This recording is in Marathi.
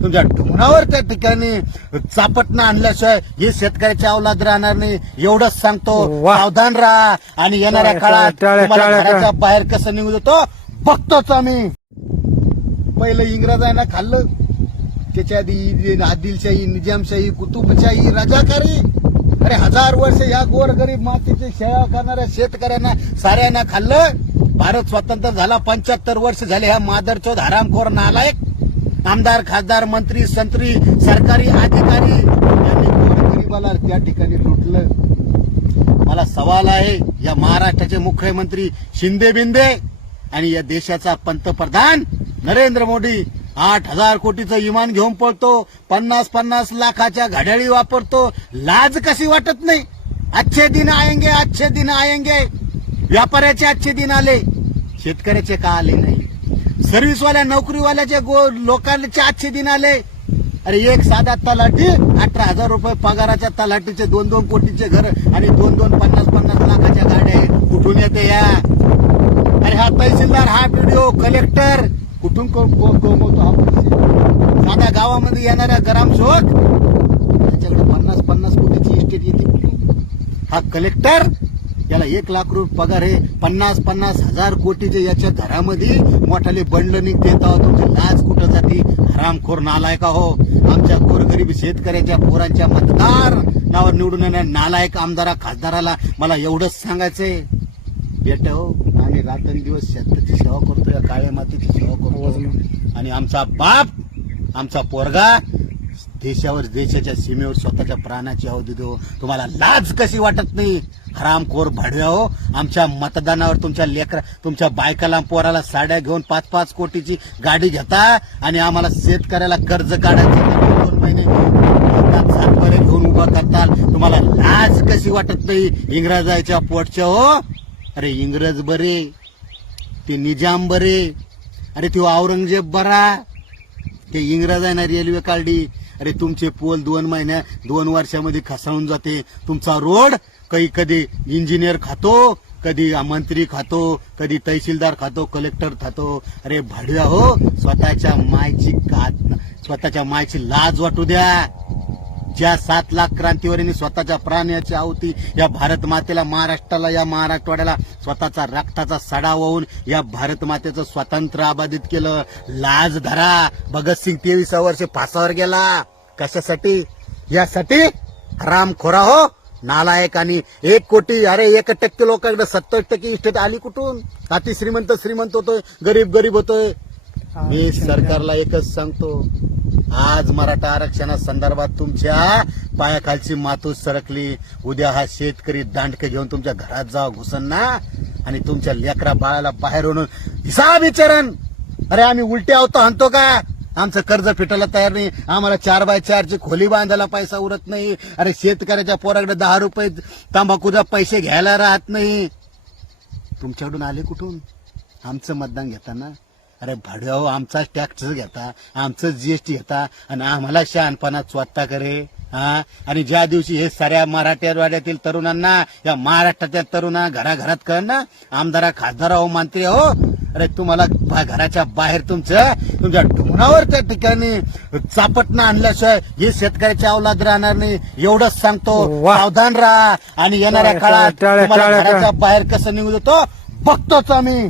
तुमच्या ढोणावर त्या ठिकाणी चापटणं आणल्याशिवाय हे शेतकऱ्याच्या अवलाद राहणार नाही. एवढंच सांगतो. सावधान राहा. आणि येणाऱ्या काळात घराच्या बाहेर कसं निघू देतो बघतोच आम्ही. पहिलं इंग्रजांना खाल्लं. त्याच्या आधी आदिलशाही निजामशाही कुतुबशाही राजाकारी. अरे हजार वर्ष या गोरगरीब मातीची सेवा करणाऱ्या शेतकऱ्यांना साऱ्यांना खाल्लं. भारत स्वतंत्र झाला पंच्याहत्तर वर्ष झाले ह्या मादरचोद हरामखोर नालायक. आमदार खासदार मंत्री संत्री सरकारी अधिकारी यांनी त्या ठिकाणी लुटलं. मला सवाल आहे या महाराष्ट्राचे मुख्यमंत्री शिंदे बिंदे आणि या देशाचा पंतप्रधान नरेंद्र मोदी आठ हजार कोटीचं इमान घेऊन पळतो पन्नास पन्नास लाखाच्या घड्याळी वापरतो. लाज कशी वाटत नाही? अच्छे दिन आयंगे अच्छे दिन आयंगे व्यापाऱ्याचे अच्छे दिन आले शेतकऱ्याचे का आले नाही? सर्व्हिसवाल्या नोकरीवाल्याचे गो लोकांचे चारशे दिन आले अरे एक साधा तलाठी अठरा हजार रुपये पगाराच्या तलाठीचे दोन दोन कोटीचे घर आणि दोन दोन पन्नास पन्नास लाखाच्या गाड्या आहेत. कुठून येते या? अरे हा तहसीलदार हा व्हिडिओ कलेक्टर कुठून को- कमवतो हा साध्या गावामध्ये येणाऱ्या ग्रामसेवक? त्याच्याकडे पन्नास पन्नास कोटीची इस्टेट येते. हा कलेक्टर याला एक लाख रुपये पगार आहे. पन्नास पन्नास हजार कोटीचे याच्या घरामध्ये मोठाले बंड निघते तुमची लाज कुठं जाते हरामखोर नालायका हो आमच्या गोरगरीब शेतकऱ्याच्या पोरांच्या मतदार नावावर निवडून येणाऱ्या नालायक आमदारा खासदाराला मला एवढंच सांगायचंय. बेटा हो आम्ही रात्रंदिवस शेताची सेवा करतो या काळ्या मातीची सेवा करतो आणि आमचा बाप आमचा पोरगा देशावर देशाच्या सीमेवर स्वतःच्या प्राणाची आहुती देऊ तुम्हाला लाज कशी वाटत नाही? हरामखोर भाडव्या हो आमच्या मतदानावर तुमच्या लेकरा तुमच्या बायकाला पोराला साड्या घेऊन पाच पाच कोटीची गाडी घेता आणि आम्हाला शेतकऱ्याला कर्ज काढायचं दोन महिने सातबारे घेऊन उभा करताल. तुम्हाला लाज कशी वाटत नाही? इंग्रजाच्या पोटच्या हो. अरे इंग्रज बरे. ते निजाम बरे. अरे तो औरंगजेब बरा. ते इंग्रजांना रेल्वे काढली. अरे तुमचे पोल दोन महिन्या दोन वर्षामध्ये खसाळून जाते. तुमचा रोड काही कधी इंजिनियर खातो कधी मंत्री खातो कधी तहसीलदार खातो कलेक्टर खातो. अरे भाड्या हो स्वतःच्या मायची का स्वतःच्या मायची लाज वाटू द्या. ज्या सात लाख क्रांतीवरील स्वतःच्या प्राण्याची आहुती या भारत मातेला महाराष्ट्राला या मराठवाड्याला स्वतःचा रक्ताचा सडा वाहून या भारत मातेचं स्वातंत्र्य अबाधित केलं. लाज धरा. भगतसिंग तेविसा वर्ष फासावर गेला. कशासाठी? यासाठी? राम खोरा हो. नालायक आणि एक कोटी अरे एक टक्के लोकांकडे सत्तर टक्के इस्टेट आली कुठून? अति श्रीमंत श्रीमंत होतोय गरीब गरीब होतोय. मी सरकारला एकच सांगतो आज मराठा आरक्षणा संदर्भात तुमच्या पायाखालची मातूस सरकली. उद्या हा शेतकरी दांडके घेऊन तुमच्या घरात जावा घुसन ना. आणि तुमच्या लेकरा बाळाला बाहेर ओढून हिसाब विचारण. अरे आम्ही उलटे आवतो आणतो का? आमचं कर्ज फिटायला तयार नाही. आम्हाला चार बाय चारची खोली बांधायला पैसा उरत नाही. अरे शेतकऱ्याच्या पोराकडे दहा रुपये तंबाखूचा पैसे घ्यायला राहत नाही. तुमच्याकडून आले कुठून? आमचं मतदान घेताना अरे भाड्याहो आमचाच टॅक्स घेता आमचं जीएसटी घेता आणि आम्हाला शहाणपणा स्वतः करे हा? आणि ज्या दिवशी हे साऱ्या मराठवाड्यातील तरुणांना या महाराष्ट्रातील तरुणांना घराघरात कळ ना? आमदारा खासदार हो मंत्री हो? अरे तुम्हाला घराच्या बाहेर तुमचं तुमच्या ढोणावर त्या ठिकाणी चापटणं आणल्याशिवाय हे शेतकऱ्याच्या अवलाद राहणार नाही. एवढंच सांगतो. सावधान राहा. आणि येणाऱ्या काळात घराच्या बाहेर कसं निघू देतो बघतोच आम्ही.